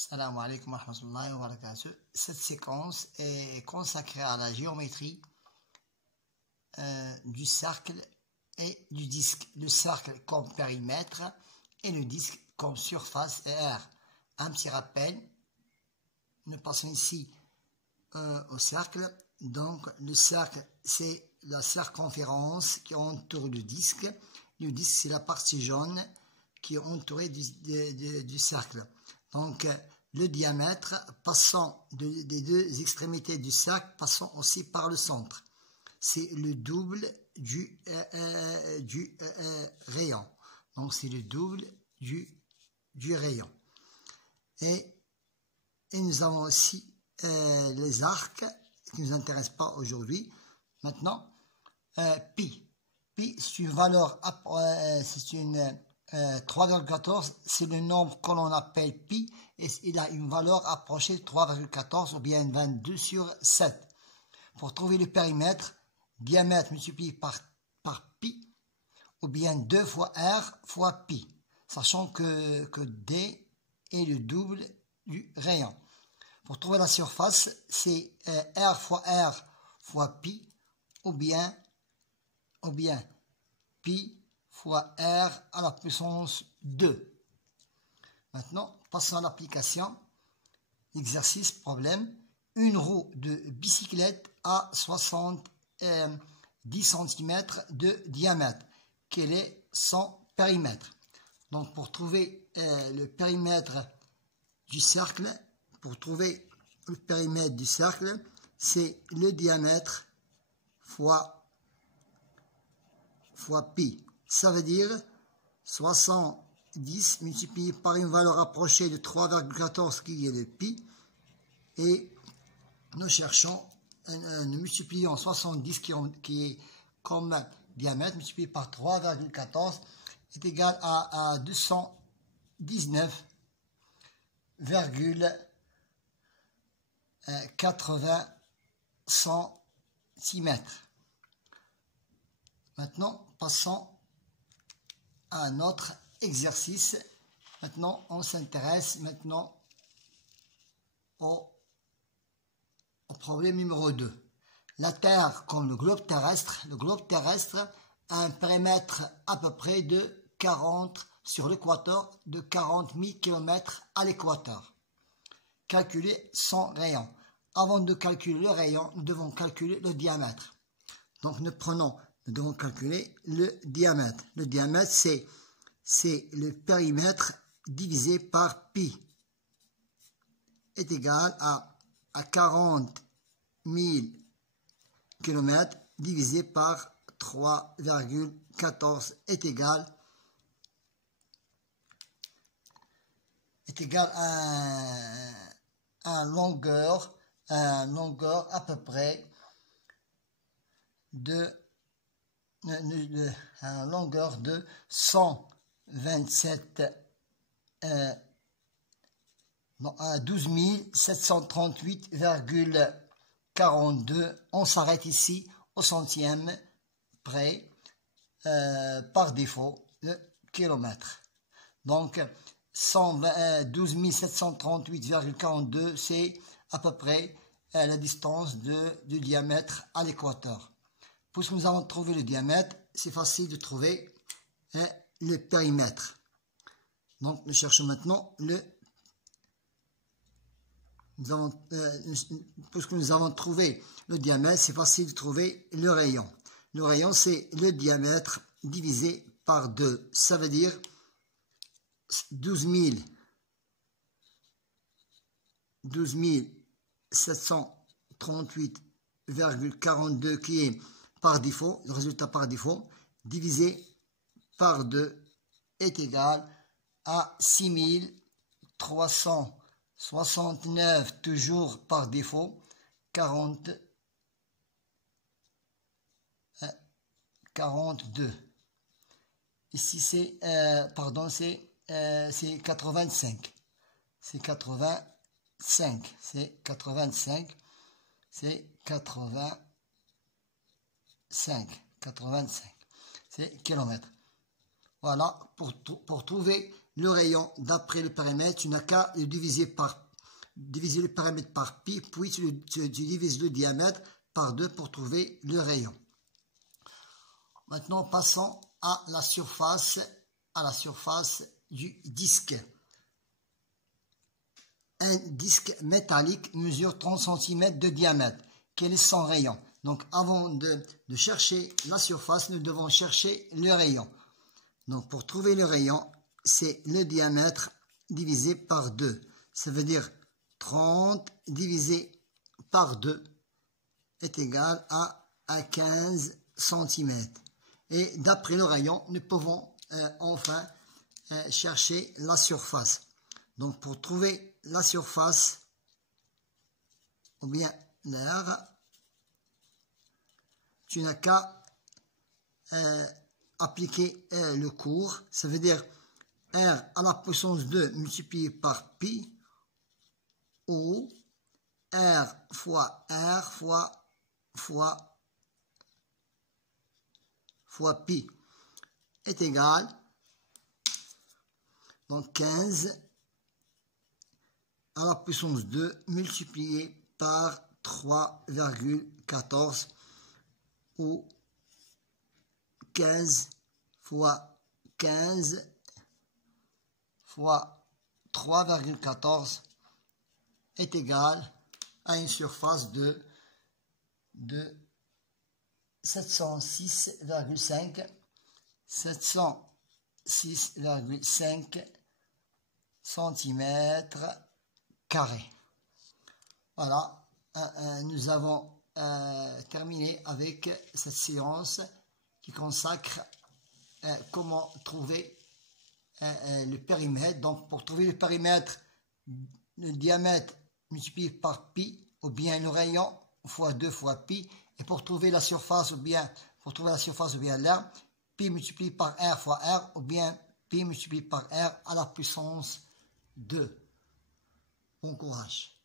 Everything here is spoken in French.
Salam alaikum wa rahmatullahi wa barakatuh. Cette séquence est consacrée à la géométrie du cercle et du disque. Le cercle comme périmètre et le disque comme surface et aire. Un petit rappel, nous passons ici au cercle. Donc le cercle, c'est la circonférence qui entoure le disque. Le disque, c'est la partie jaune qui est entourée du cercle. Donc, le diamètre passant des deux extrémités du cercle, passant aussi par le centre. C'est le double du rayon. Donc, c'est le double du rayon. Et nous avons aussi les arcs qui ne nous intéressent pas aujourd'hui. Maintenant, pi. Pi, c'est une valeur, c'est une 3,14, c'est le nombre que l'on appelle pi, et il a une valeur approchée de 3,14 ou bien 22 sur 7. Pour trouver le périmètre, diamètre multiplié par pi, ou bien 2 fois r fois pi, sachant que d est le double du rayon. Pour trouver la surface, c'est r fois pi, ou bien pi fois r à la puissance 2. Maintenant, passons à l'application. Exercice, problème. Une roue de bicyclette à 70 cm de diamètre. Quel est son périmètre? Donc, pour trouver le périmètre du cercle, c'est le diamètre fois pi. Ça veut dire 70 multiplié par une valeur approchée de 3,14 qui est le pi. Et nous cherchons, nous multiplions 70 qui est comme diamètre multiplié par 3,14 est égal à 219,80 cm. Maintenant, passons à un autre exercice. Maintenant, on s'intéresse au problème numéro 2. La Terre, comme le globe terrestre a un périmètre à peu près de 40 sur l'équateur, de 40 000 km à l'équateur. Calculer son rayon. Avant de calculer le rayon, nous devons calculer le diamètre. Donc, nous devons calculer le diamètre. Le diamètre, c'est le périmètre divisé par pi est égal à 40 000 km divisé par 3,14 est égal à longueur à peu près de 127 à 12 738,42. On s'arrête ici au centième près par défaut de kilomètre. Donc 12 738,42 c'est à peu près la distance du diamètre à l'équateur. Puisque nous avons trouvé le diamètre, c'est facile de trouver le périmètre. Donc, nous cherchons maintenant puisque nous avons trouvé le diamètre, c'est facile de trouver le rayon. Le rayon, c'est le diamètre divisé par 2. Ça veut dire 12 738,42 qui est par défaut, le résultat par défaut, divisé par 2 est égal à 6369, toujours par défaut, 42. Ici, c'est 85. C'est 85. C'est 85. C'est 85. C'est kilomètres. Voilà, pour trouver le rayon d'après le périmètre, tu n'as qu'à le diviser le périmètre par pi, puis tu divises le diamètre par 2 pour trouver le rayon. Maintenant, passons à la surface du disque. Un disque métallique mesure 30 cm de diamètre. Quel est son rayon? Donc, avant de chercher la surface, nous devons chercher le rayon. Donc, pour trouver le rayon, c'est le diamètre divisé par 2. Ça veut dire 30 divisé par 2 est égal à 15 cm. Et d'après le rayon, nous pouvons enfin chercher la surface. Donc, pour trouver la surface, ou bien l'air, tu n'as qu'à appliquer le cours. Ça veut dire R à la puissance 2 multiplié par pi, ou R fois R fois pi est égal, donc 15 à la puissance 2 multiplié par 3,14 ou 15 fois 15 fois 3,14 est égal à une surface de 706,5 cm². Voilà, nous avons terminé avec cette séance qui consacre comment trouver le périmètre. Donc, pour trouver le périmètre, le diamètre multiplié par pi, ou bien le rayon fois 2 fois pi, et pour trouver la surface, ou bien l'air, pi multiplié par r fois r, ou bien pi multiplié par r à la puissance 2. Bon courage.